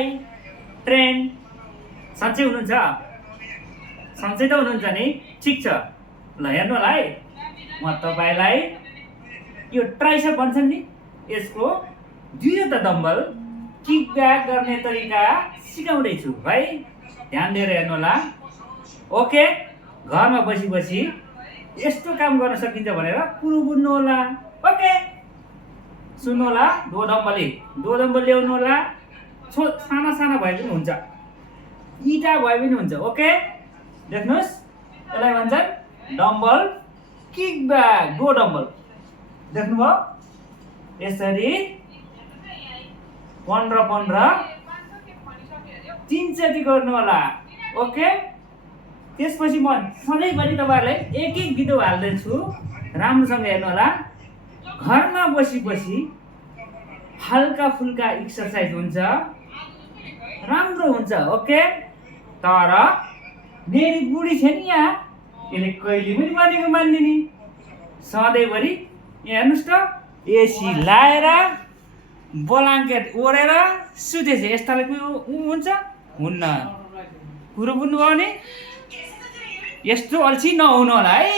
High train सन्चै हुनुहुन्छ सन्चै त हुनुहुन्छ नि ठिक छ ल हेर्नु होला है म तपाईँलाई यो ट्राइसेप भन्छ नि यसको दुईवटा डम्बल किक ब्याक गर्ने तरिका सिकाउँदैछु है ध्यान दिएर हेर्नु होला ओके घरमा बसी बसी यस्तो काम गर्न सकिन्छ भनेर कुरो बुझ्नु होला ओके सुन्नु होला दो डम्बल ल्याउनु होला साना साना भए पनि हुन्छ इटा भए पनि हुन्छ ओके देख्नुहोस् यसलाई भन्छन् डम्बल किक ब्याक दो डम्बल देख्नुभयो यसरी 15 3 गर्नु होला ओके त्यसपछि म सधैँभरि तपाईँहरूलाई एक भिडियो हाल्दैछु राम्रोसँग हेर्नु होला घरमा बसी बसी हल्का फुल्का एक्सर्साइज हुन्छ राम्रो हुन्छ ओके तर मेरी बुढी छ नि यहाँ यसले कहिले पनि भनेको मान्दिनी सधैँभरि यहाँ हेर्नुहोस् त एसी लाएर ब्ल्याङ्केट ओढेर सुतेछ यस्ताले हुन्छ हुन्न कुरो बुझ्नुभयो नि यस्तो अल्छी नहुनु होला है।